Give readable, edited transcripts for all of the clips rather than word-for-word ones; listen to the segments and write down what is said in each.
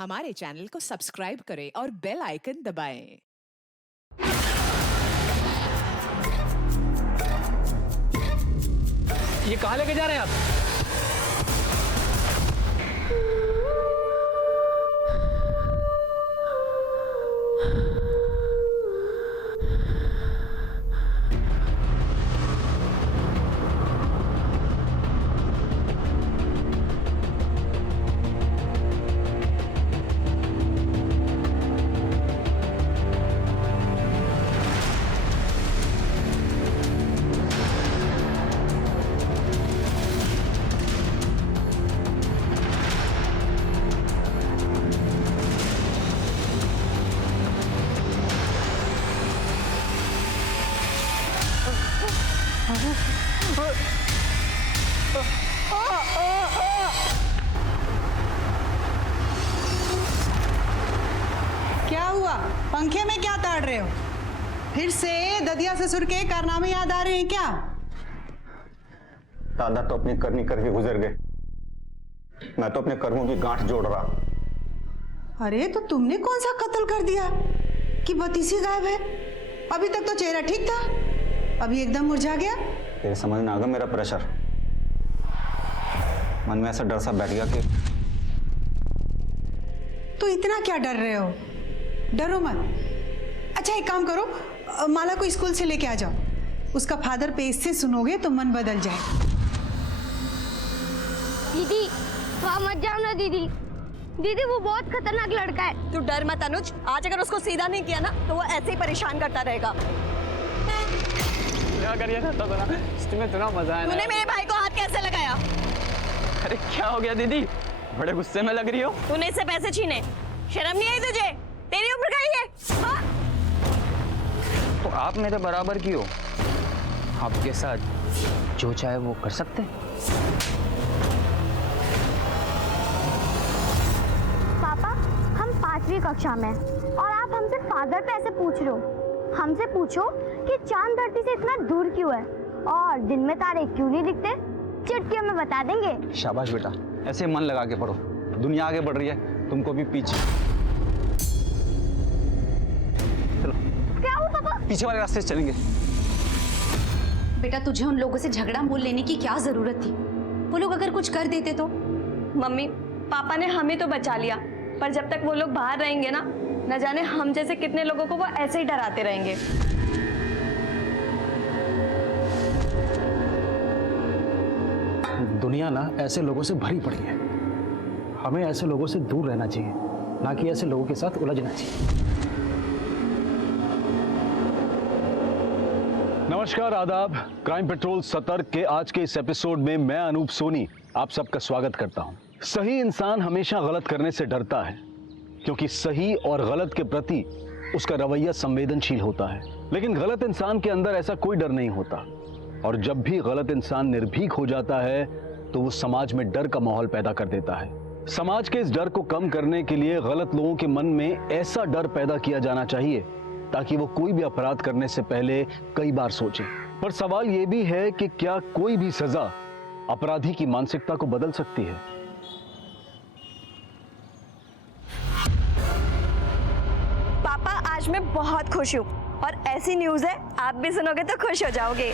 हमारे चैनल को सब्सक्राइब करें और बेल आइकन दबाएं। ये कहाँ लेके जा रहे हैं आप? क्या हुआ? पंखे में क्या ताड़ रहे हो? फिर से ददिया ससुर के कारनामे याद आ रहे हैं क्या? दादा तो अपनी करनी करके गुजर गए, मैं तो अपने कर्मों की गांठ जोड़ रहा। अरे तो तुमने कौन सा कत्ल कर दिया कि बतीसी गायब है? अभी तक तो चेहरा ठीक था, अभी एकदम मुरझा गया। तेरे समझ ना आ गया मेरा प्रेशर। मन में ऐसा डर सा बैठ गया कि तो इतना क्या डर रहे हो? डरो मत। अच्छा एक काम करो, माला को स्कूल से लेके आ जाओ। उसका फादर पेज से सुनोगे तो मन बदल जाए। दीदी वहाँ मत जाओ ना दीदी। दीदी वो बहुत खतरनाक लड़का है। तू डर मत अनुज, आज अगर उसको सीधा नहीं किया ना तो वो ऐसे ही परेशान करता रहेगा। क्या करिए ना, तो ना इसमें इतना मजा है। तूने मेरे भाई को हाथ कैसे लगाया? अरे क्या हो गया दीदी, बड़े गुस्से में लग रही हो। तूने इससे पैसे छीने, शर्म नहीं आई तुझे? तेरी उम्र का ही है। हाँ? तो आप मेरे बराबर की हो, आपके साथ जो चाहे वो कर सकते हैं। पापा हम 5वीं कक्षा में हैं और आप हमसे फादर पे ऐसे पूछ रहे हो। हमसे पूछो कि चांद धरती से इतना दूर क्यों है और दिन में तारे क्यों नहीं दिखते। चिट्ठियों में बता देंगे। शाबाश बेटा, ऐसे मन लगा के पढ़ो। दुनिया आगे बढ़ रही है, तुमको भी पीछे। चलो क्या हुआ पापा? पीछे वाले रास्ते से चलेंगे। बेटा तुझे उन लोगों से झगड़ा मोल लेने की क्या जरूरत थी? वो लोग अगर कुछ कर देते तो? मम्मी पापा ने हमें तो बचा लिया, पर जब तक वो लोग बाहर रहेंगे ना, न जाने हम जैसे कितने लोगों को वो ऐसे ही डराते रहेंगे। दुनिया ना ऐसे लोगों से भरी पड़ी है। हमें ऐसे लोगों से दूर रहना चाहिए, ना कि ऐसे लोगों के साथ उलझना चाहिए। नमस्कार, आदाब। क्राइम पेट्रोल सतर्क के आज के इस एपिसोड में मैं अनूप सोनी आप सबका स्वागत करता हूं। सही इंसान हमेशा गलत करने से डरता है, क्योंकि सही और गलत के प्रति उसका रवैया संवेदनशील होता है। लेकिन गलत इंसान के अंदर ऐसा कोई डर नहीं होता, और जब भी गलत इंसान निर्भीक हो जाता है तो वो समाज में डर का माहौल पैदा कर देता है। समाज के इस डर को कम करने के लिए गलत लोगों के मन में ऐसा डर पैदा किया जाना चाहिए ताकि वो कोई भी अपराध करने से पहले कई बार सोचें। पर सवाल ये भी है कि क्या कोई भी सजा अपराधी की मानसिकता को बदल सकती है? पापा आज मैं बहुत खुश हूँ और ऐसी न्यूज़ है आप भी सुनोगे तो खुश हो जाओगे।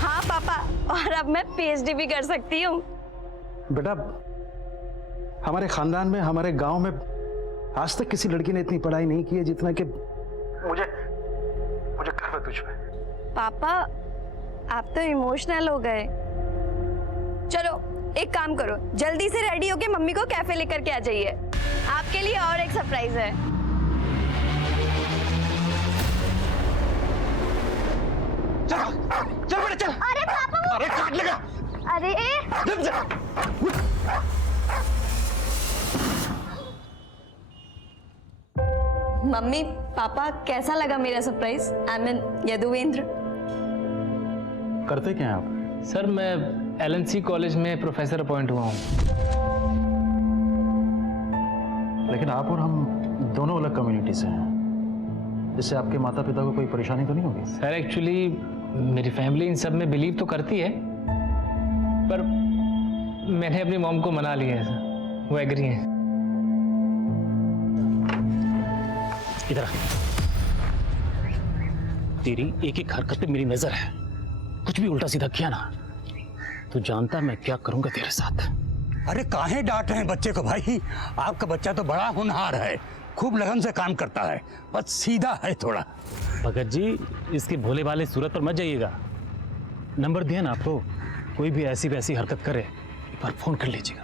हाँ पापा, और अब मैं पीएचडी भी कर सकती हूँ। बेटा हमारे खानदान में, हमारे गांव में आज तक किसी लड़की ने इतनी पढ़ाई नहीं की है जितना कि मुझे गर्व है तुझ पे। पापा आप तो इमोशनल हो गए। चलो एक काम करो, जल्दी से रेडी होके मम्मी को कैफे लेकर के आ जाइए। आपके लिए और एक सरप्राइज है। चल बेटा चल। अरे पापा अरे काट लेगा। अरे मम्मी पापा कैसा लगा मेरा सरप्राइज? I mean Yaduvendra. करते क्या हैं आप? सर मैं एलएनसी कॉलेज में प्रोफेसर अपॉइंट हुआ हूँ। लेकिन आप और हम दोनों अलग कम्युनिटी से हैं, इससे आपके माता पिता को कोई परेशानी तो नहीं होगी? सर एक्चुअली मेरी फैमिली इन सब में बिलीव तो करती है, पर मैंने अपनी मॉम को मना लिया है, वो एग्री है। इधर आ। तेरी एक एक हरकत पे मेरी नजर है, कुछ भी उल्टा सीधा किया ना तो जानता मैं क्या करूंगा तेरे साथ। अरे काहे डांट रहे हैं बच्चे को भाई? आपका बच्चा तो बड़ा होनहार है, खूब लगन से काम करता है, बस सीधा है थोड़ा। भगत जी, इसके भोले वाले सूरत पर मत जाइएगा। नंबर दिया ना आपको, कोई भी ऐसी वैसी हरकत करे एक बार फोन कर लीजिएगा।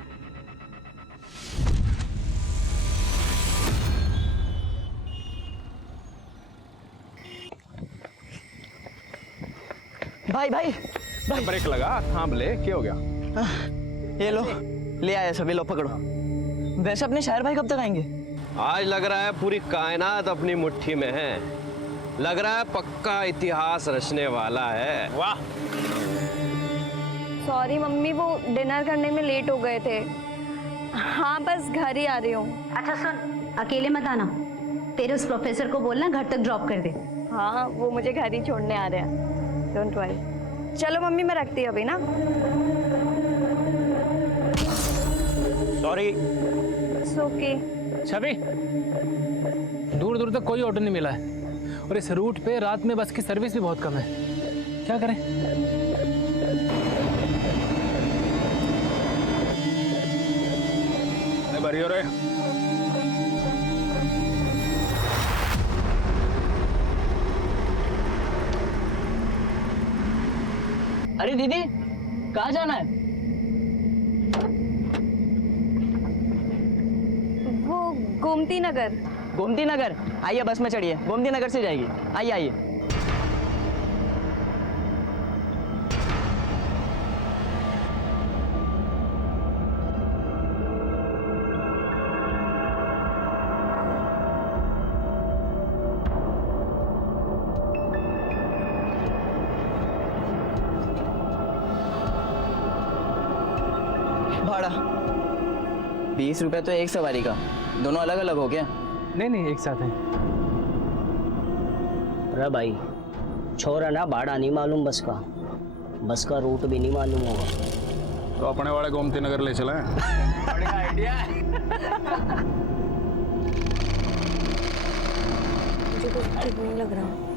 भाई भाई भाई ब्रेक लगा, थाम ले, क्या हो गया? ये लो, ले आए सभी, लो पकड़ो। वैसे अपने शायर भाई कब तक आएंगे? आज लग रहा है पूरी कायनात अपनी मुट्ठी में है, लग रहा है पक्का इतिहास रचने वाला है। वाह। सॉरी मम्मी, वो डिनर करने में लेट हो गए थे। हाँ बस घर ही आ रही हूँ। अच्छा सुन, अकेले मत आना, तेरे उस प्रोफेसर को बोलना घर तक ड्रॉप कर दे। हाँ वो मुझे घर ही छोड़ने आ रहे हैं, डोंट वरी। चलो मम्मी मैं रखती हूँ अभी ना। सॉरी। ओके। छवि, दूर दूर तक कोई ऑटो नहीं मिला है और इस रूट पे रात में बस की सर्विस भी बहुत कम है, क्या करें? बढ़िया रे। अरे दीदी, कहाँ जाना है? वो गोमती नगर। गोमती नगर? आइए बस में चढ़िए, गोमती नगर से जाएगी। आइए आइए। भाड़ा 20 रुपए तो एक सवारी का, दोनों अलग अलग हो गया? नहीं एक साथ है। अरे भाई छोरा ना, भाड़ा नहीं मालूम बस का रूट भी नहीं मालूम होगा तो अपने वाले गोमती नगर ले चले। बढ़िया आइडिया है। मुझे कुछ ठीक नहीं लग रहा।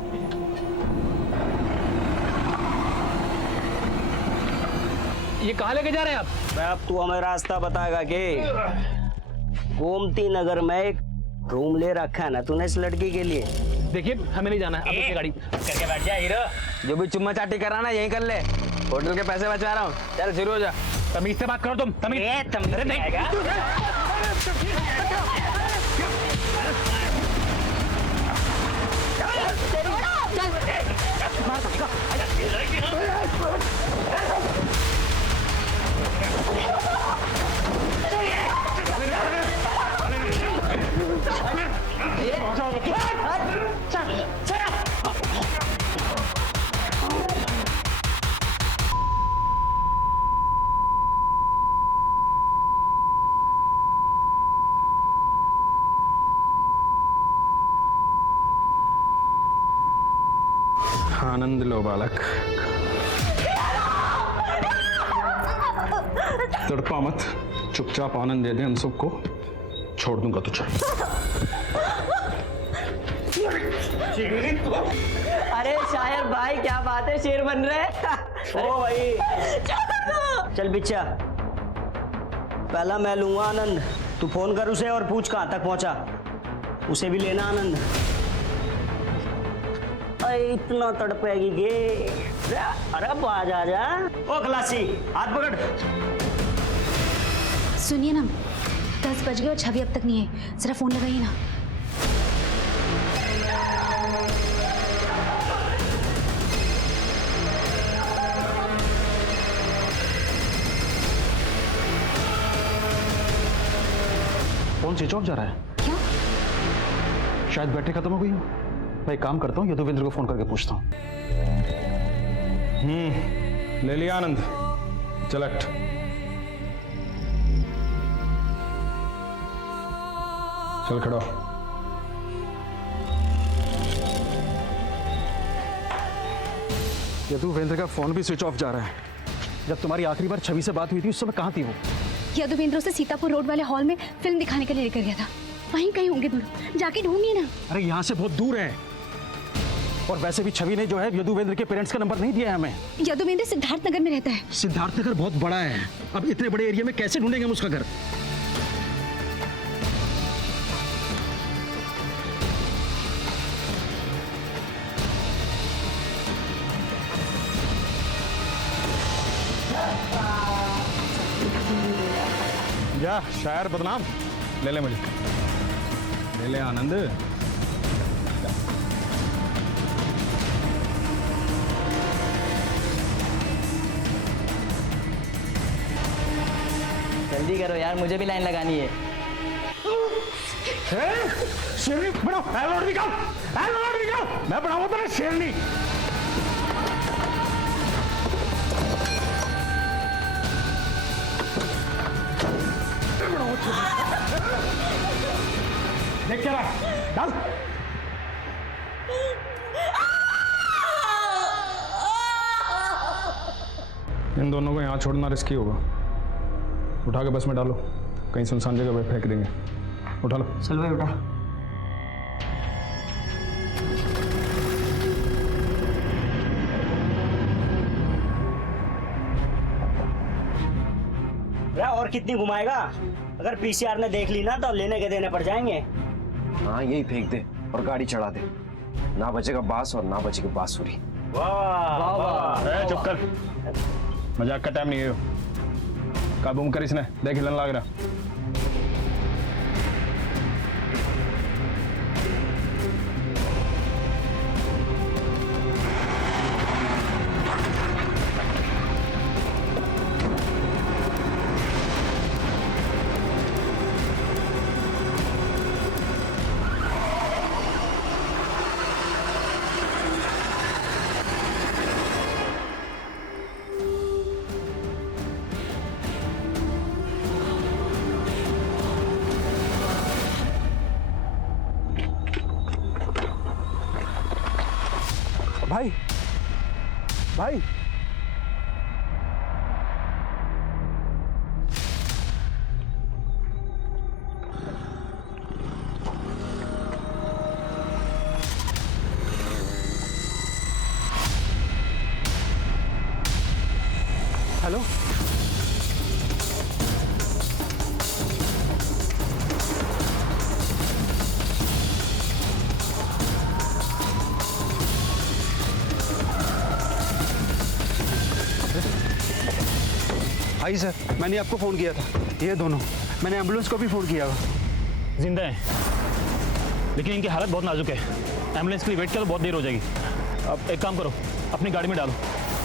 ये कहाँ लेके जा रहे हैं आप? अब तू हमें रास्ता बताएगा कि गोमती नगर में एक रूम ले रखा है ना तूने इस लड़की के लिए। देखिए हमें नहीं जाना है, अब उसकी गाड़ी करके बैठ जा हीरो। जो भी चुम्मा चाटी कराना यहीं कर ले, होटल के पैसे बचा रहा हूँ। चल शुरू हो जा। तमीज से बात करो तुम, तमीज। आनंद लो बालक, तड़पा मत, चुपचाप आनंद दे दे हम सबको, छोड़ दूंगा तुझे। अरे शायर भाई क्या बात है, शेर बन रहे। ओ भाई चल बिच्चा, पहला मैं लूंगा आनंद, तू फोन कर उसे और पूछ कहाँ तक पहुंचा, उसे भी लेना आनंद। इतना तड़पेगी गे, अरे अब आ जा। ओ खलासी हाथ पकड़। सुनिए ना, 10 बज गए और छवि अब तक नहीं है, जरा फोन लगाइए ना। फोन स्विच ऑफ जा रहा है। क्या? शायद बैटरी खत्म हो गई हो। मैं एक काम करता हूँ, यदुवेंद्र को फोन करके पूछता हूँ। ले लिया आनंद, चलट। चल खड़ा। यदुवेंद्र का फोन भी स्विच ऑफ जा रहा है। जब तुम्हारी आखिरी बार छवि से बात हुई थी उस समय कहाँ थी वो? यदुवेंद्र उसे सीतापुर रोड वाले हॉल में फिल्म दिखाने के लिए लेकर गया था। वहीं कहीं होंगे दोनों, जाके ढूंढिए ना। अरे यहाँ से बहुत दूर है, और वैसे भी छवि ने जो है यदुवेंद्र के पेरेंट्स का नंबर नहीं दिया है हमें। यदुवेंद्र सिद्धार्थ नगर में रहता है। सिद्धार्थ नगर बहुत बड़ा है, अब इतने बड़े एरिया में कैसे ढूंढेंगे हम उसका घर? जा शायर बदनाम, ले ले मुझे, ले ले आनंद। जल्दी करो यार, मुझे भी लाइन लगानी है। शेरनी बनाओ, एलॉट निकाल, एलॉट निकाल, मैं बनाऊंगा तेरा शेरनी। देख क्या रहा, डाल। इन दोनों को यहाँ छोड़ना रिस्की होगा, उठा के बस में डालो, कहीं सुनसान जगह पे फेंक देंगे। उठा लो। चल भाई उठा। और कितनी घुमाएगा? अगर पीसीआर ने देख ली ना तो लेने के देने पड़ जाएंगे। हाँ यही फेंक दे और गाड़ी चढ़ा दे, ना बचेगा बांस और ना बचेगी बांसुरी। वाह वाह वाह। चुप कर, मजाक का टाइम नहीं है। काबू कर इसने, देख हिलन लग रहा। भाई भाई हेलो, आई सर, मैंने आपको फ़ोन किया था। ये दोनों, मैंने एम्बुलेंस को भी फ़ोन किया था। जिंदा है, लेकिन इनकी हालत बहुत नाजुक है। एम्बुलेंस के लिए वेट करो, बहुत देर हो जाएगी। अब एक काम करो, अपनी गाड़ी में डालो।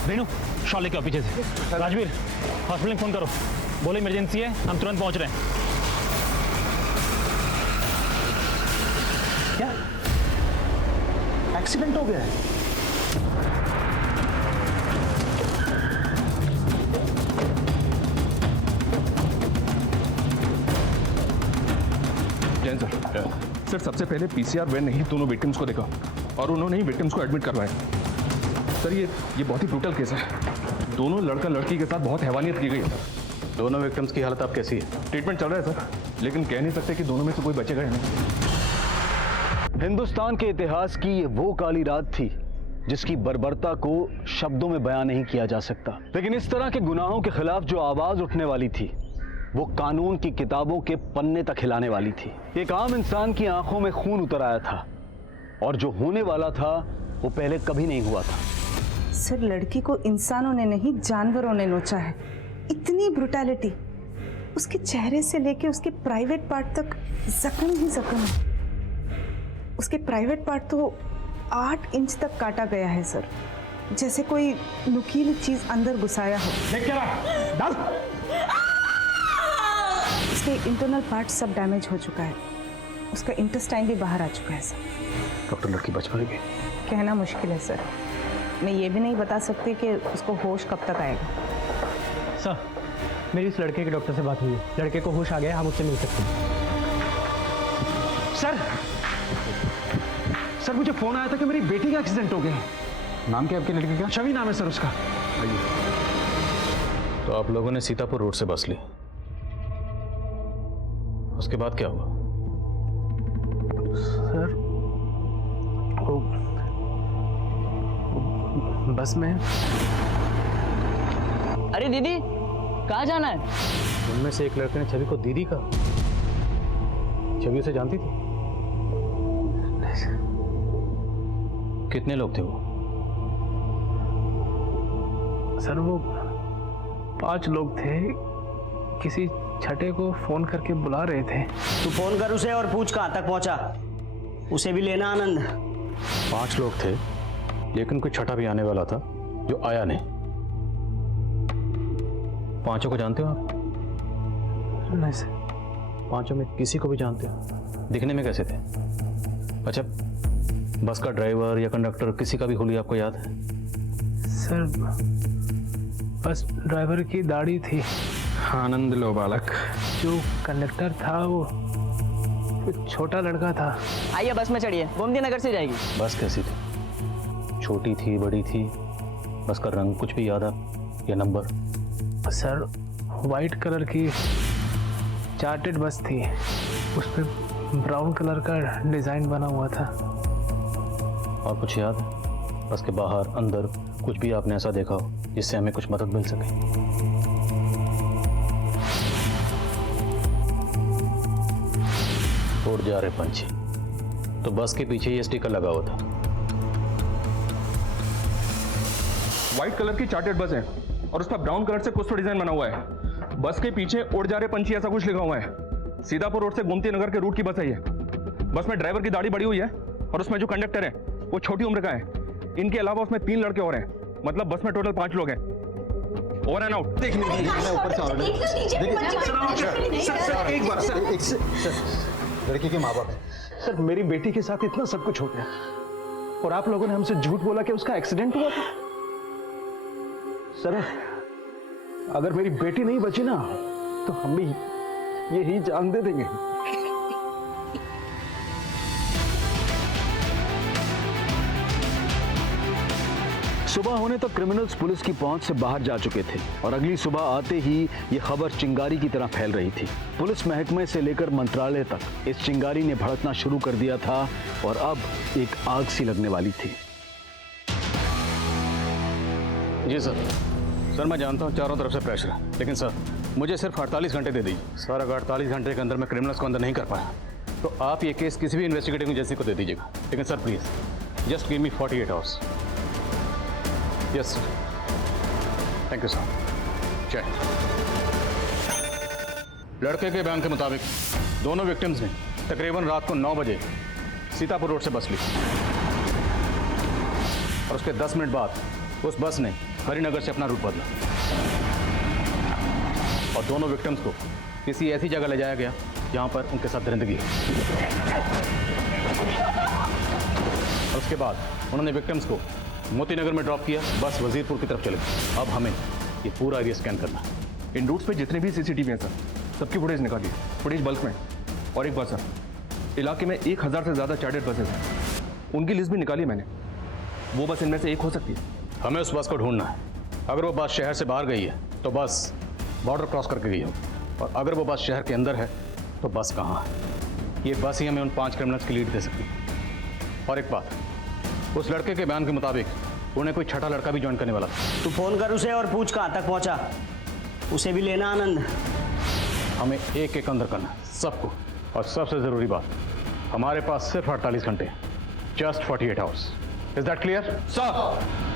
रेनू, शॉल लेके आओ पीछे से। राजवीर, हॉस्पिटल में फ़ोन करो, बोलो इमरजेंसी है, हम तुरंत पहुंच रहे हैं। क्या एक्सीडेंट हो गया है? सर सबसे पहले पीसीआर वैन ने ही दोनों विक्टिम्स को देखा और उन्होंने ही विक्टिम्स को एडमिट करवाया। सर ये बहुत ही ब्रूटल केस है। दोनों लड़का लड़की के साथ बहुत हैवानियत की गई है। दोनों विक्टिम्स की हालत अब कैसी है? ट्रीटमेंट चल रहा है सर, लेकिन कह नहीं सकते कि दोनों में से कोई बचेगा या नहीं। हिंदुस्तान के इतिहास की ये वो काली रात थी जिसकी बर्बरता को शब्दों में बयान नहीं किया जा सकता। लेकिन इस तरह के गुनाहों के खिलाफ जो आवाज उठने वाली थी वो कानून की किताबों के पन्ने तक हिलाने वाली थी। एक आम इंसान की आंखों में खून उतर आया था और जो होने वाला था वो पहले कभी नहीं हुआ था। सर, लड़की को इंसानों ने नहीं जानवरों ने नोचा है। इतनी ब्रुटैलिटी, उसके चेहरे से लेके उसके प्राइवेट पार्ट तक जख्म ही जख्म है। उसके प्राइवेट पार्ट तो 8 इंच तक काटा गया है सर, जैसे कोई नुकीली चीज अंदर घुसाया हो। देख क्या रहा, डाल। उसके इंटरनल पार्ट सब डैमेज हो चुका है, उसका इंटेस्टाइन भी बाहर आ चुका है सर। डॉक्टर, लड़की बच पाएगी? कहना मुश्किल है सर, मैं ये भी नहीं बता सकती कि उसको होश कब तक आएगा। सर, मेरी इस लड़के के डॉक्टर से बात हुई है, लड़के को होश आ गया, हम उससे मिल सकते हैं। सर मुझे फोन आया था कि मेरी बेटी का एक्सीडेंट हो गया। नाम क्या आपकी लड़की का? छवि नाम है सर उसका। तो आप लोगों ने सीतापुर रोड से बस ली, उसके बाद क्या हुआ? सर वो बस में। अरे दीदी, कहाँ जाना है? उनमें से एक लड़के ने छवि को दीदी कहा। छवि उसे जानती थी? कितने लोग थे वो? सर वो 5 लोग थे, किसी छठे को फोन करके बुला रहे थे। तू फोन कर उसे और पूछ कहाँ तक पहुंचा, उसे भी लेना आनंद। 5 लोग थे, लेकिन कोई छठा भी आने वाला था जो आया नहीं। 5 को जानते हो आप? नहीं सर। 5 में किसी को भी जानते हो? दिखने में कैसे थे? अच्छा, बस का ड्राइवर या कंडक्टर किसी का भी हुलिया आपको याद है? सर बस ड्राइवर की दाढ़ी थी। आनंद लो बालक। जो कंडक्टर था वो छोटा लड़का था। आइए बस में चढ़िए, गोमती नगर से जाएगी। बस कैसी थी? छोटी थी, बड़ी थी? बस का रंग कुछ भी याद है या नंबर? सर वाइट कलर की चार्टेड बस थी, उस पर ब्राउन कलर का डिजाइन बना हुआ था। और कुछ याद? बस के बाहर अंदर कुछ भी आपने ऐसा देखा हो जिससे हमें कुछ मदद मिल सके? उड़ जा रहे पंछी, तो बस के पीछे ये स्टिकर लगा हुआ था। व्हाइट कलर की चार्टेड बस है और उस पर ब्राउन कलर से कुछ तो डिजाइन बना हुआ है। बस के पीछे उड़ जा रहे पंछी ऐसा कुछ लिखा हुआ है। सीतापुर रोड से गोमती नगर के रूट की बस है ये। बस में ड्राइवर की दाढ़ी बड़ी हुई है और उसमें जो कंडक्टर है वो छोटी उम्र का है। इनके अलावा उसमें 3 लड़के और हैं, मतलब बस में टोटल 5 लोग हैं। Over and out. देखिए ऊपर से लड़की के माँ बाप हैं। सर मेरी बेटी के साथ इतना सब कुछ हो गया और आप लोगों ने हमसे झूठ बोला कि उसका एक्सीडेंट हुआ था। सर अगर मेरी बेटी नहीं बची ना तो हम भी यही जान दे देंगे। सुबह होने तक क्रिमिनल्स पुलिस की पहुंच से बाहर जा चुके थे और अगली सुबह आते ही ये खबर चिंगारी की तरह फैल रही थी। पुलिस महकमे से लेकर मंत्रालय तक इस चिंगारी ने भड़कना शुरू कर दिया था और अब एक आग सी लगने वाली थी। जी सर। सर मैं जानता हूँ चारों तरफ से प्रेशर है, लेकिन सर मुझे सिर्फ 48 घंटे दे दीजिए। सर अगर 48 घंटे के अंदर मैं क्रिमिनल्स को अंदर नहीं कर पाया तो आप ये केस किसी भी इन्वेस्टिगेटिंग एजेंसी को दे दीजिएगा। लेकिन sir please just give me 48 hours. Yes sir. Thank you sir. जय। लड़के के बयान के मुताबिक दोनों विक्टिम्स ने तकरीबन रात को 9 बजे सीतापुर रोड से बस ली और उसके 10 मिनट बाद उस बस ने हरिनगर से अपना रूट बदला और दोनों विक्टिम्स को किसी ऐसी जगह ले जाया गया जहां पर उनके साथ दरिंदगी है। और उसके बाद उन्होंने विक्टिम्स को मोतीनगर में ड्रॉप किया। बस वजीरपुर की तरफ चले गई। अब हमें ये पूरा एरिया स्कैन करना है। इन रूट्स पे जितने भी सीसीटीवी हैं सर, सबकी फुटेज निकालिए, फुटेज बल्क में। और एक बात सर, इलाके में 1000 से ज़्यादा चार्टेड बसेज हैं, उनकी लिस्ट भी निकाली मैंने। वो बस इनमें से एक हो सकती है। हमें उस बस को ढूंढना है। अगर वो बस शहर से बाहर गई है तो बस बॉर्डर क्रॉस करके गई हो, और अगर वो बस शहर के अंदर है तो बस कहाँ है। ये बस ही हमें उन 5 क्रिमिनल्स की लीड दे सकती है। और एक बात, उस लड़के के बयान के मुताबिक उन्हें कोई छठा लड़का भी ज्वाइन करने वाला था। तू फोन कर उसे और पूछ कहाँ तक पहुंचा, उसे भी लेना आनंद। हमें एक एक अंदर करना है सबको। और सबसे जरूरी बात, हमारे पास सिर्फ 48 घंटे, just 48 hours. Is that clear sir?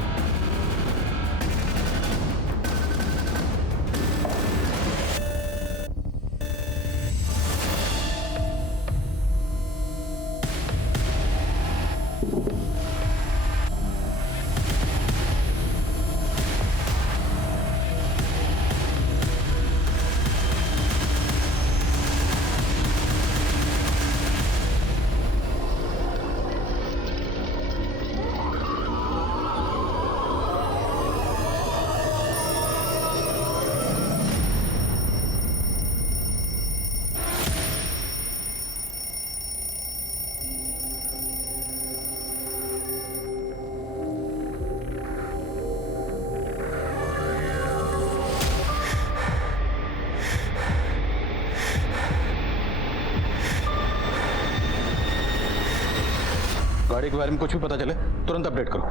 गाड़ी के बारे में कुछ भी पता चले तुरंत अपडेट करो।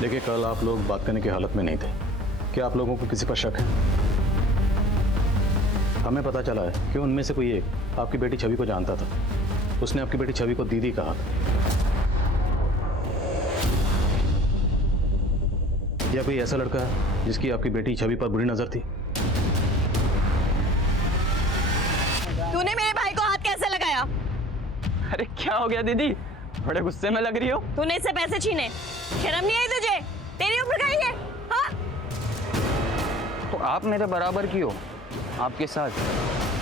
देखिए, कल आप लोग बात करने की हालत में नहीं थे। क्या आप लोगों को किसी पर शक है? हमें पता चला है कि उनमें से कोई एक आपकी बेटी छवि को जानता था। उसने आपकी बेटी छवि को दीदी कहा था। या कोई ऐसा लड़का है जिसकी आपकी बेटी छवि पर बुरी नजर थी? तूने मेरे भाई को हाथ कैसे लगाया? अरे क्या हो गया दीदी, बड़े गुस्से में लग रही हो। तूने इससे पैसे छीने, शर्म नहीं आई तुझे? तेरे ऊपर का ही है, हाँ? तो आप मेरे बराबर की हो, आपके साथ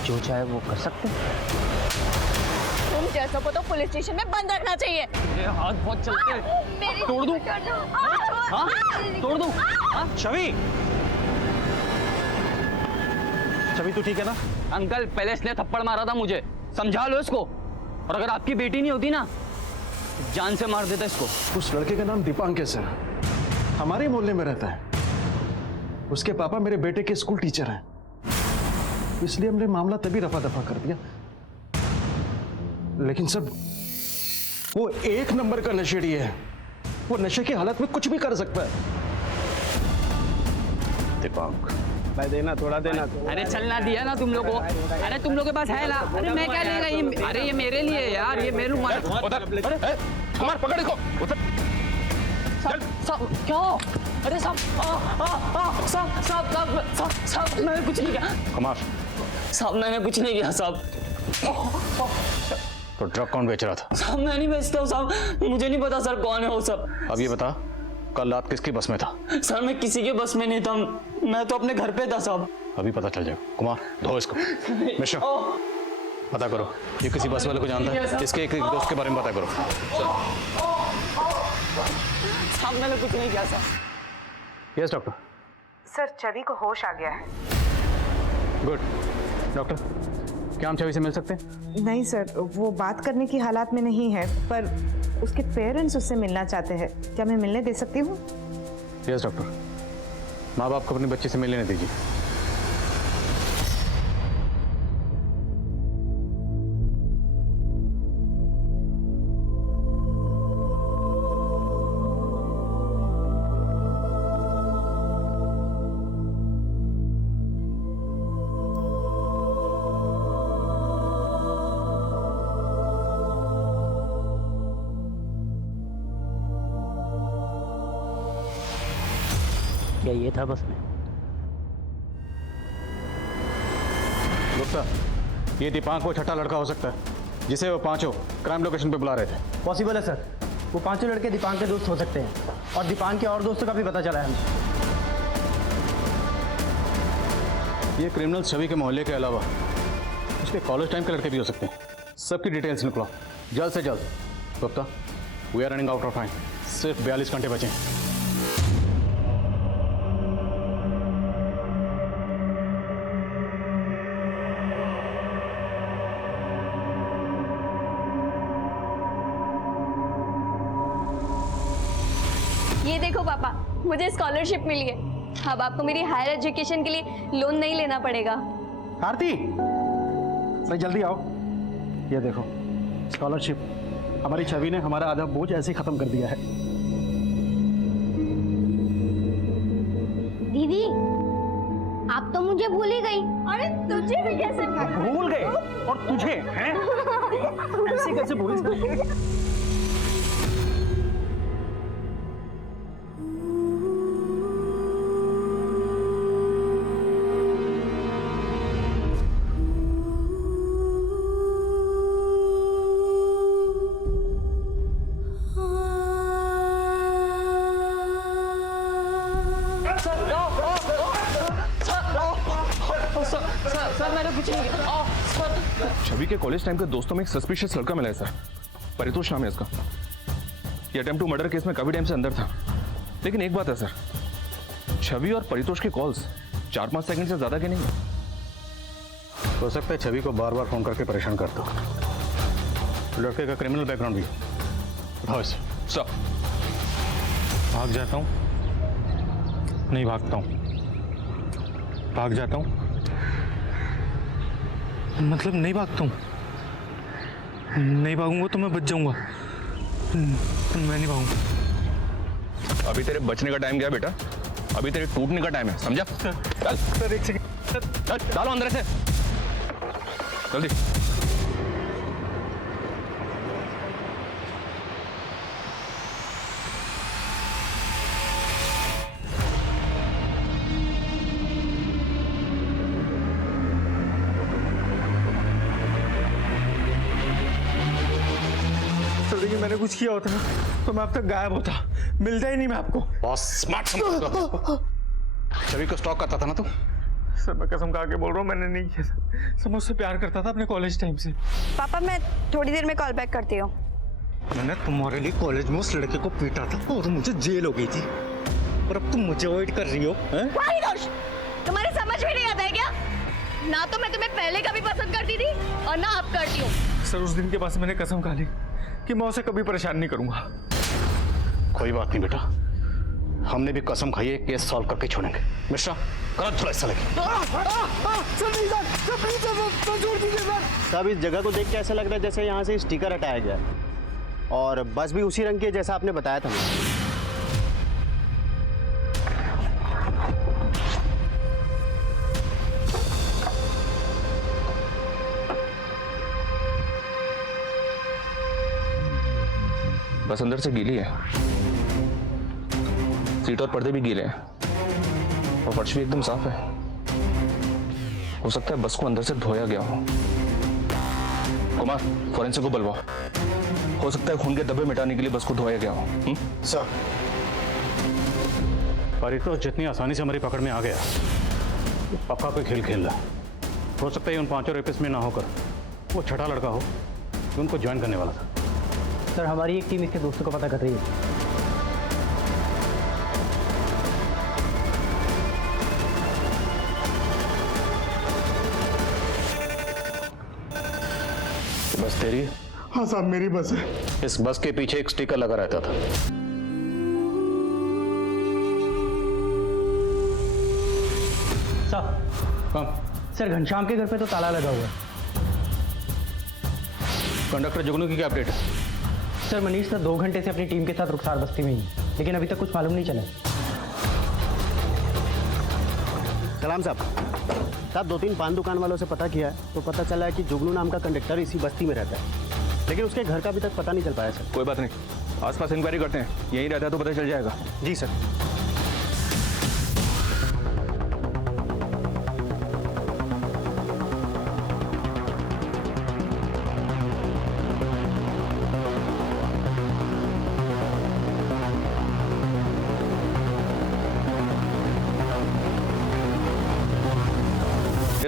जो चाहे वो कर सकते हैं। तुम जैसों को तो पुलिस स्टेशन में बंद रखना चाहिए। ये हाथ बहुत चलते हैं। तोड़ दूं? हाँ? तोड़ दूं? हाँ? छवि, छवि तू ठीक है ना? अंकल, पहले इसने थप्पड़ मारा था मुझे, समझा लो इसको। और अगर आपकी बेटी नहीं होती ना, जान से मार देता इसको। उस लड़के का नाम दीपांकेश है, हमारे मोहल्ले में रहता है। उसके पापा मेरे बेटे के स्कूल टीचर हैं, इसलिए हमने मामला तभी रफा दफा कर दिया। लेकिन सर, वो एक नंबर का नशेड़ी है। वो नशे की हालत में कुछ भी कर सकता है। दीपांक, भाई देना, थोड़ा देना। अरे चलना दिया ना तुम लोगों को। अरे तुम लोगों के पास है ना? अरे मैं क्या लेगा ये? अरे ये मेरे लिए है यार, ये मेरे मार। कुमार पकड़ इसको। साहब क्या? अरे साहब, साहब साहब साहब साहब, मैंने कुछ नहीं किया। कुमार, साहब मैंने कुछ नहीं किया साहब। तो ड्रग कौन बेच रहा था? साहब मैं नहीं बेचता हूँ साहब, मुझे नहीं पता सर कौन है वो सब। अब ये बता, कल रात किसकी बस में था? सर मैं किसी के बस में नहीं था, मैं तो अपने घर पे था साहब। अभी पता चल जाएगा। कुमार, धो इसको। मिश्रा, पता करो ये किसी बस वाले को जानता है, इसके एक दोस्त के बारे में पता करो। साहब मैंने कुछ नहीं किया साहब। Yes doctor. सर, छवि को होश आ गया है। गुड। डॉक्टर, क्या हम छवि से मिल सकते हैं? नहीं सर, वो बात करने की हालात में नहीं है, पर उसके पेरेंट्स उससे मिलना चाहते हैं। क्या मैं मिलने दे सकती हूँ? Yes doctor. माँ बाप को अपनी बच्ची से मिलने दीजिए। क्या ये था बस में? गुप्ता, ये दीपांक वो छठा लड़का हो सकता है जिसे वो पांचों क्राइम लोकेशन पे बुला रहे थे। पॉसिबल है सर, वो पांचों लड़के दीपांक के दोस्त हो सकते हैं, और दीपांक के और दोस्तों का भी पता चला है हमें। ये क्रिमिनल छवि के मोहल्ले के अलावा उसके कॉलेज टाइम के लड़के भी हो सकते हैं। सबकी डिटेल्स निकलो जल्द से जल्द। Gupta, we are running out of time, सिर्फ 42 घंटे बचे। ये देखो पापा, मुझे स्कॉलरशिप मिली है। अब आपको मेरी हायर एजुकेशन के लिए लोन नहीं लेना पड़ेगा। आरती, भाई जल्दी आओ। ये देखो स्कॉलरशिप। हमारी छवि ने हमारा आधा बोझ ऐसे ही खत्म कर दिया है। दीदी, आप तो मुझे भूल ही गई। अरे तुझे भी कैसे भूल गए? और तुझे हैं? ऐसे कैसे भूल गए? सर मैंने कुछ नहीं किया। छवि के कॉलेज टाइम के दोस्तों में एक सस्पिशियस लड़का मिला है सर, परितोष नाम है इसका। ये अटेम्प्ट टू मर्डर केस में काफी टाइम से अंदर था। लेकिन एक बात है सर, छवि और परितोष के कॉल्स 4-5 सेकंड से ज्यादा के नहीं है। हो सकता है छवि को बार बार फोन करके परेशान करता हो। लड़के का क्रिमिनल बैकग्राउंड भी। उठाओ इसे। सर, भाग जाता हूँ, नहीं भागता हूँ, भाग जाता हूँ, मतलब नहीं भागता हूँ? नहीं भागूंगा तो मैं बच जाऊंगा। मैं नहीं भागूंगा। अभी तेरे बचने का टाइम गया बेटा, अभी तेरे टूटने का टाइम है, समझा? चल सर एक सेकंड। चल डालो अंदर से जल्दी। सर देखिए, मैंने कुछ किया होता ना तो मैं अब तक गायब होता, मिलता ही नहीं मैं आपको। बहुत स्मार्ट समझ छवि को स्टॉक करता था ना तू? सर मैं कसम खा के बोल रहा हूँ, मैंने नहीं किया सर। सर मैं उससे प्यार करता था अपने कॉलेज टाइम से। पापा मैं थोड़ी देर में कॉल बैक करती हूँ। मैंने तुम्हारे लिए कॉलेज में उस लड़के को पीटा था और मुझे जेल हो गई थी, और अब तुम मुझे अवॉइड कर रही हो हैं? तुम्हारी समझ में नहीं आता है क्या? ना तो मैं तुम्हें पहले कभी पसंद करती थी और ना अब करती हूँ। सर उस दिन के बाद से मैंने कसम खा ली कि मैं उसे कभी परेशान नहीं करूंगा। कोई बात नहीं बेटा, हमने भी कसम खाई है, केस सॉल्व करके छोड़ेंगे। मिश्रा करो थोड़ा हिस्सा लेके। साहब इस जगह को देख के ऐसा लग रहा है जैसे यहाँ से स्टिकर हटाया गया, और बस भी उसी रंग की है जैसा आपने बताया था मुझे। बस अंदर से गीली है, सीट और पर्दे भी गीले हैं, और फर्श भी एकदम साफ है। हो सकता है बस को अंदर से धोया गया हो। कुमार फोरेंसिक को बुलवाओ, हो सकता है खून के धब्बे मिटाने के लिए बस को धोया गया हो। सर परितोष जितनी आसानी से हमारी पकड़ में आ गया, पक्का कोई खेल खेल रहा। हो सकता है उन 5 रेपिस्ट में ना होकर वो छठा लड़का हो जो उनको ज्वाइन करने वाला था। सर हमारी एक टीम इसके दोस्तों को पता कर रही है। बस तेरी? हाँ साहब मेरी बस है। इस बस के पीछे एक स्टिकर लगा रहता था। साहब सर घनश्याम के घर पे तो ताला लगा हुआ है। कंडक्टर जुगनू की क्या अपडेट है? सर मनीष सर 2 घंटे से अपनी टीम के साथ रुखसार बस्ती में ही, लेकिन अभी तक कुछ मालूम नहीं चला। सलाम साहब 2-3 पान दुकान वालों से पता किया है तो पता चला है कि जुगनू नाम का कंडक्टर इसी बस्ती में रहता है, लेकिन उसके घर का अभी तक पता नहीं चल पाया सर। कोई बात नहीं, आसपास इंक्वायरी करते हैं, यहीं रहता है तो पता चल जाएगा। जी सर।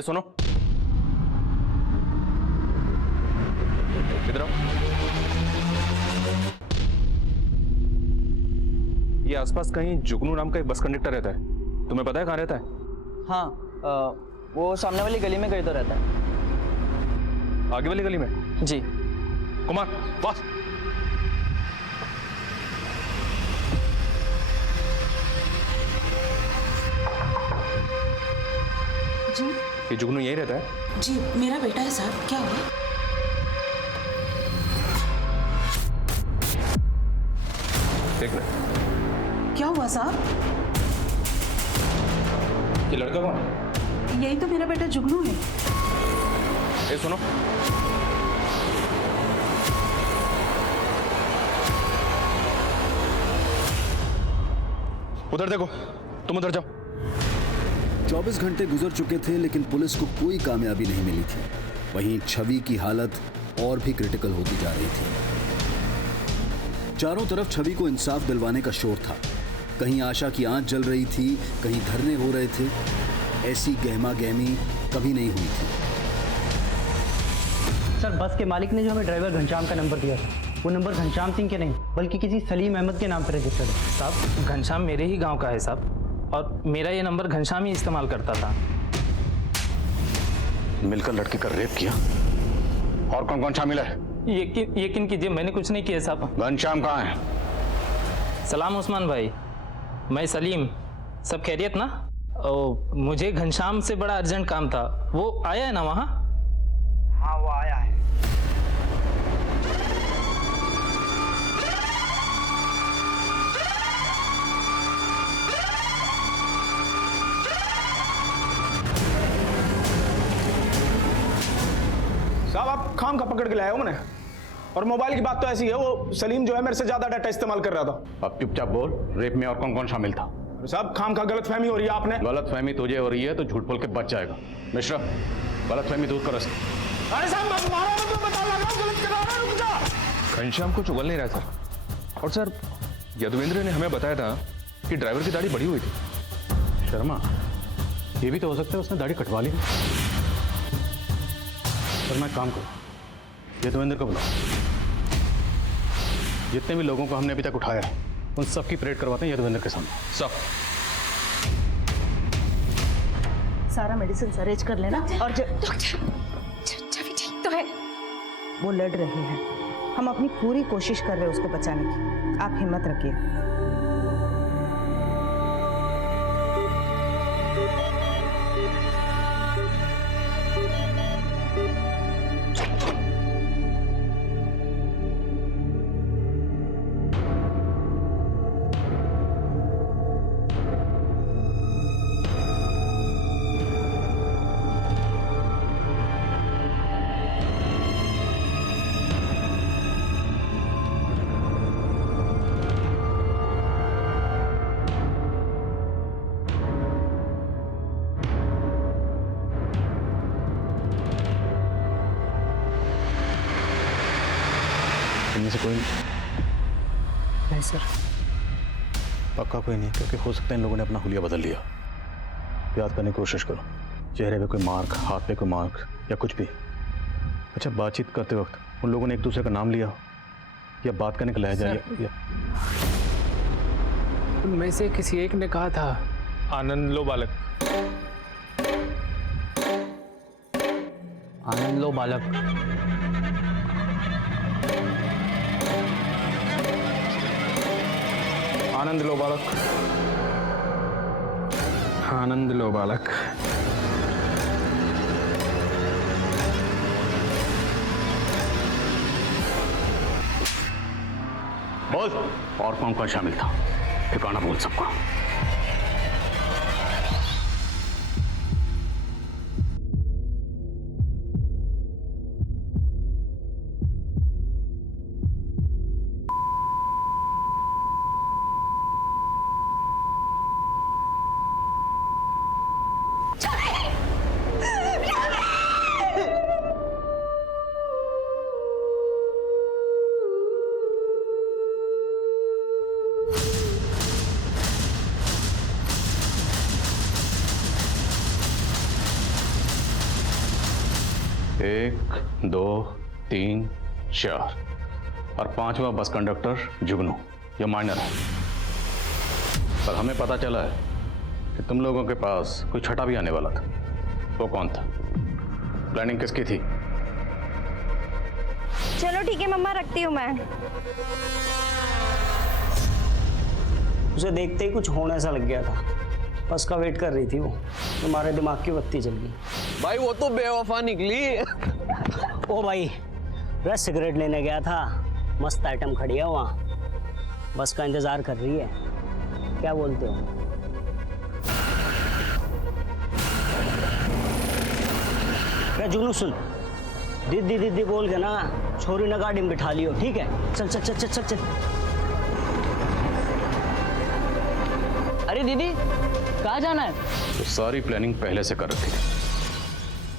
सुनो इधर आओ। ये आसपास कहीं जुगनू नाम का एक बस कंडक्टर रहता है, तुम्हें पता है कहाँ रहता है? हाँ वो सामने वाली गली में कहीं तो रहता है। आगे वाली गली में? जी। कुमार बस। जी ये जुगनू यहीं रहता है? जी मेरा बेटा है साहब, क्या हुआ? देख ले। क्या हुआ साहब? ये लड़का कौन है? यही तो मेरा बेटा जुगनू है। ए सुनो, उधर देखो, तुम उधर जाओ। 24 घंटे गुजर चुके थे लेकिन पुलिस को कोई कामयाबी नहीं मिली थी। वहीं छवि की हालत और भी क्रिटिकल होती जा रही थी। चारों तरफ छवि को इंसाफ दिलवाने का शोर था। कहीं आशा की आंच जल रही थी, कहीं धरने हो रहे थे। ऐसी गहमा गहमी कभी नहीं हुई थी। सर बस के मालिक ने जो हमें ड्राइवर घनश्याम का नंबर दिया था, वो नंबर घनश्याम सिंह के नहीं बल्कि किसी सलीम अहमद के नाम पर रजिस्टर्ड है। साहब घनश्याम मेरे ही गांव का है साहब, और मेरा ये नंबर घनश्याम ही इस्तेमाल करता था। मिलकर लड़की का रेप किया, और कौन कौन शामिल है? यकीन कीजिए मैंने कुछ नहीं किया साहब। घनश्याम कहाँ है? सलाम उस्मान भाई, मैं सलीम, सब खैरियत ना? मुझे घनश्याम से बड़ा अर्जेंट काम था, वो आया है ना वहाँ? हाँ वो आया है। साहब आप खाम का पकड़ के लाए हो मैंने, और मोबाइल की बात तो ऐसी है, वो सलीम जो है मेरे से ज्यादा डाटा इस्तेमाल कर रहा था। अब चुपचाप बोल, रेप में और कौन कौन शामिल था? साहब खाम का गलत फहमी हो रही है आपने। गलत फहमी तुझे हो रही है तो झूठ बोल के बच जाएगा। मिश्रा, गलत फहमी दूर करो इसकी। अरे साहब बस मारो मत, मैं बता लगा गलत करा रहा हूं, रुक जा। घनश्याम कुछ उगल नहीं रहा सर। और सर यदुवेंद्र ने हमें बताया था कि ड्राइवर की दाढ़ी बड़ी हुई थी। शर्मा, ये भी तो हो सकता है उसने दाढ़ी कटवा ली। पर मैं काम करूँ, यदुवेंद्र को बुलाओ। जितने भी लोगों को हमने अभी तक उठाया है उन सबकी परेड करवाते हैं यदुवेंद्र के सामने। सब सारा मेडिसिन अरेंज कर लेना। और छवि ठीक तो है? वो लड़ रही है, हम अपनी पूरी कोशिश कर रहे हैं उसको बचाने की, आप हिम्मत रखिए। इनमें से कोई नहीं सर। पक्का कोई नहीं, क्योंकि हो सकता है इन लोगों ने अपना हुलिया बदल लिया। याद करने की कोशिश करो, चेहरे पे कोई मार्क, हाथ पे कोई मार्क या कुछ भी। अच्छा, बातचीत करते वक्त उन लोगों ने एक दूसरे का नाम लिया या बात करने का लहजा या उनमें से किसी एक ने कहा था आनंद लो बालक। आनंद लो बालक। आनंद लो बालक। आनंद लो बालक। बोल, और कौन कौन शामिल था? ठिकाना बोल सबका। एक, दो, तीन, चार और पांचवा बस कंडक्टर जुगनू, ये माइनर है। पर हमें पता चला है कि तुम लोगों के पास कोई छठा भी आने वाला था। वो कौन था? प्लानिंग किसकी थी? चलो ठीक है मम्मा, रखती हूँ मैं। उसे देखते ही कुछ होने सा लग गया था, बस का वेट कर रही थी वो, तुम्हारे दिमाग की बत्ती जल गई। भाई वो तो बेवफा निकली। ओ भाई, वह सिगरेट लेने गया था, मस्त आइटम खड़ी है वहाँ, बस का इंतजार कर रही है। क्या बोलते हो? जुगनू सुन, दीदी दीदी बोल के ना छोरी ना गाड़ी में बिठा लियो, ठीक है? चल चल चल चल चल चल। अरे दीदी, कहाँ जाना है? तो सारी प्लानिंग पहले से कर रखी थी,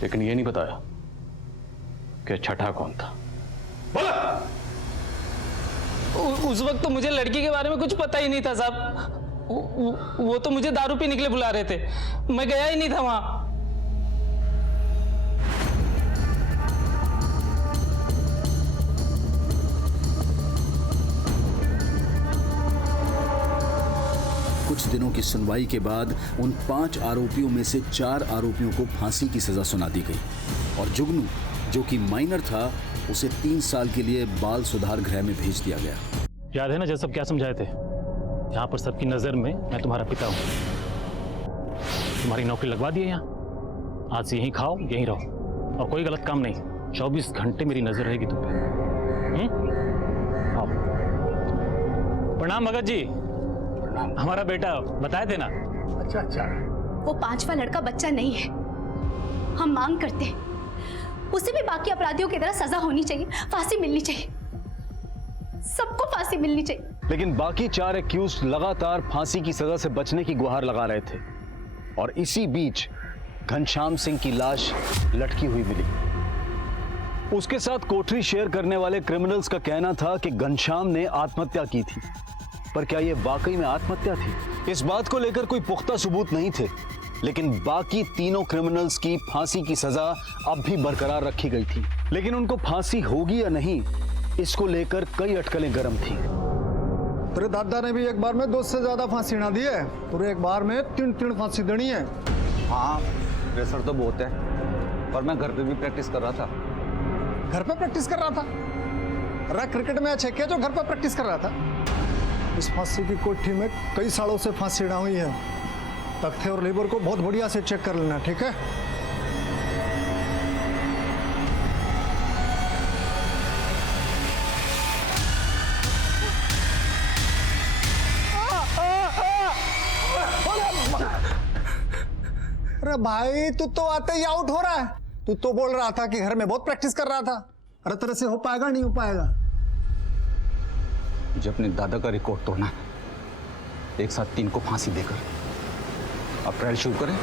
लेकिन ये नहीं बताया कि छठा कौन था। उस वक्त तो मुझे लड़की के बारे में कुछ पता ही नहीं था साहब। वो तो मुझे दारू पीने के लिए बुला रहे थे, मैं गया ही नहीं था वहां। कुछ दिनों की सुनवाई के बाद उन 5 आरोपियों में से 4 आरोपियों को फांसी की सजा सुना दी गई और जुगनू, जो कि माइनर था, उसे 3 साल के लिए बाल सुधार गृह में भेज दिया गया। याद है ना जब सब क्या समझाए थे? यहाँ पर सबकी नजर में मैं तुम्हारा पिता हूँ। तुम्हारी नौकरी लगवा दी है यहाँ, आज से यहीं खाओ यहीं रहो और कोई गलत काम नहीं। 24 घंटे मेरी नजर रहेगी तुम पे। आओ। प्रणाम भगत जी। हमारा बेटा बताए थे ना। अच्छा अच्छा। वो 5वां लड़का बच्चा नहीं है। हम मांग करते हैं उसे भी बाकी अपराधियों की तरह सजा होनी चाहिए, फांसी मिलनी चाहिए, सबको फांसी मिलनी चाहिए। लेकिन बाकी 4 एक्यूज लगातार फांसी की सजा से बचने की गुहार लगा रहे थे और इसी बीच घनश्याम सिंह की लाश लटकी हुई मिली। उसके साथ कोठरी शेयर करने वाले क्रिमिनल्स का कहना था कि घनश्याम ने आत्महत्या की थी, पर क्या यह वाकई में आत्महत्या थी? इस बात को लेकर कोई पुख्ता सबूत नहीं थे, लेकिन बाकी तीनों क्रिमिनल्स की फांसी की सजा अब भी बरकरार रखी गई थी। लेकिन उनको फांसी होगी या नहीं, इसको लेकर कई अटकलें गर्म थी। तेरे दादा ने भी एक बार में 2 से ज्यादा फांसी ना दी है, तुझे एक बार में 3 फांसी देनी है। हाँ, प्रेशर तो बहुत है, पर मैं घर पे भी प्रैक्टिस कर रहा था। घर पे प्रैक्टिस कर रहा था? अरे क्रिकेट मैच है क्या जो घर पे प्रैक्टिस कर रहा था? इस फांसी की कोठी में कई सालों से फांसी ना हुई है। तख्ते और लेबर को बहुत बढ़िया से चेक कर लेना, ठीक है? अरे भाई तू तो आते ही आउट हो रहा है। तू तो बोल रहा था कि घर में बहुत प्रैक्टिस कर रहा था। अरे तेरे से हो पाएगा? नहीं हो पाएगा। मुझे अपने दादा का रिकॉर्ड तोड़ना है, एक साथ 3 को फांसी देकर। अब ट्रायल शुरू करें।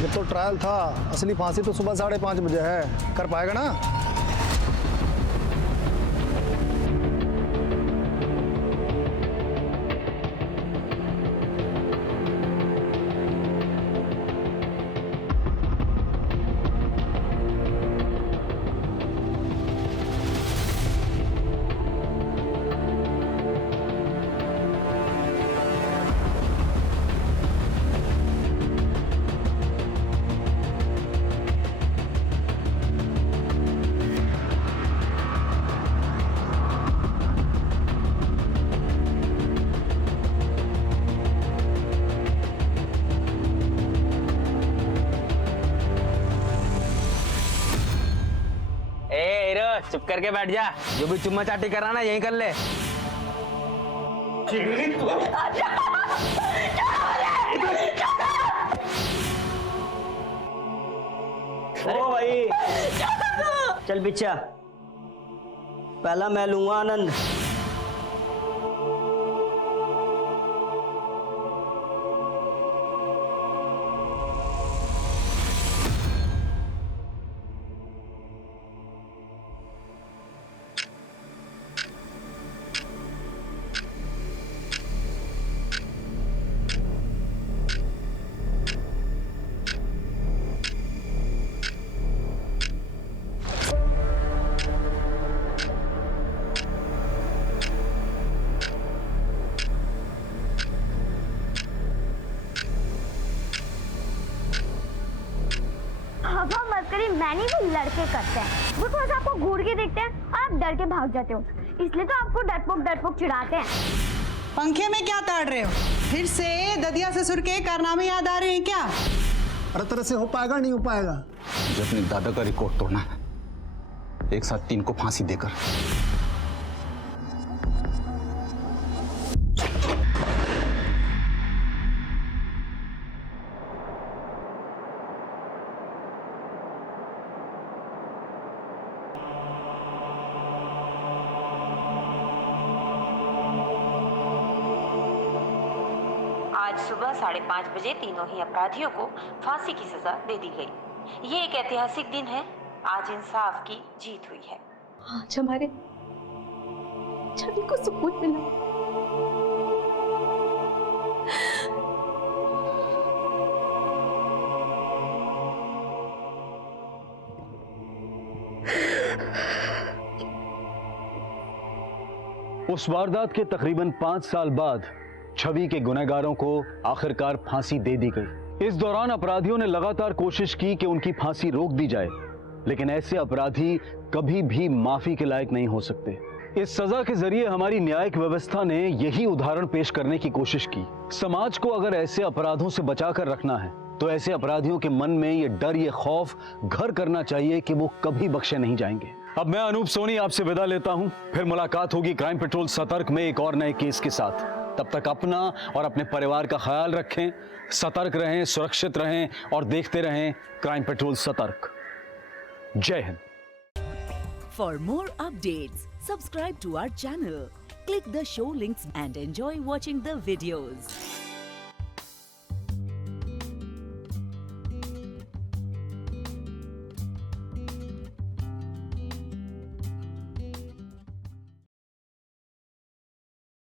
ये तो ट्रायल था, असली फांसी तो सुबह 5:30 बजे है। कर पाएगा ना? चुप करके बैठ जा, जो भी चुम्मा चाटी कर रहा ना यहीं कर ले। ओ भाई चल बिच्छा, पहला मैं लूंगा आनंद। मैंने भी लड़के करते हैं, वो थोड़ा सा आपको घूर के देखते हैं और आप डर के भाग जाते हो, इसलिए तो आपको डरपोक चिढ़ाते हैं। पंखे में क्या ताड़ रहे हो? फिर से ददिया ससुर के कारनामे याद आ रहे हैं क्या? अरे तेरे से हो पाएगा? नहीं हो पाएगा। मुझे अपने दादा का रिकॉर्ड तोड़ना है, एक साथ 3 को फांसी देकर। आज सुबह 5:30 बजे तीनों ही अपराधियों को फांसी की सजा दे दी गई। ये एक ऐतिहासिक दिन है, आज इंसाफ की जीत हुई है। आज हमारे छवि को सुकून मिला। उस वारदात के तकरीबन 5 साल बाद छवि के गुनहगारों को आखिरकार फांसी दे दी गई। इस दौरान अपराधियों ने लगातार कोशिश की कि उनकी फांसी रोक दी जाए, लेकिन ऐसे अपराधी कभी भी माफी के लायक नहीं हो सकते। इस सजा के जरिए हमारी न्यायिक व्यवस्था ने यही उदाहरण पेश करने की कोशिश की। समाज को अगर ऐसे अपराधों से बचाकर रखना है तो ऐसे अपराधियों के मन में ये डर, ये खौफ घर करना चाहिए कि वो कभी बख्शे नहीं जाएंगे। अब मैं अनूप सोनी आपसे विदा लेता हूं, फिर मुलाकात होगी क्राइम पेट्रोल सतर्क में एक और नए केस के साथ। तब तक अपना और अपने परिवार का ख्याल रखें, सतर्क रहें, सुरक्षित रहें और देखते रहें क्राइम पेट्रोल सतर्क। जय Hind. For more updates, subscribe to our channel, click the show links and enjoy watching the videos.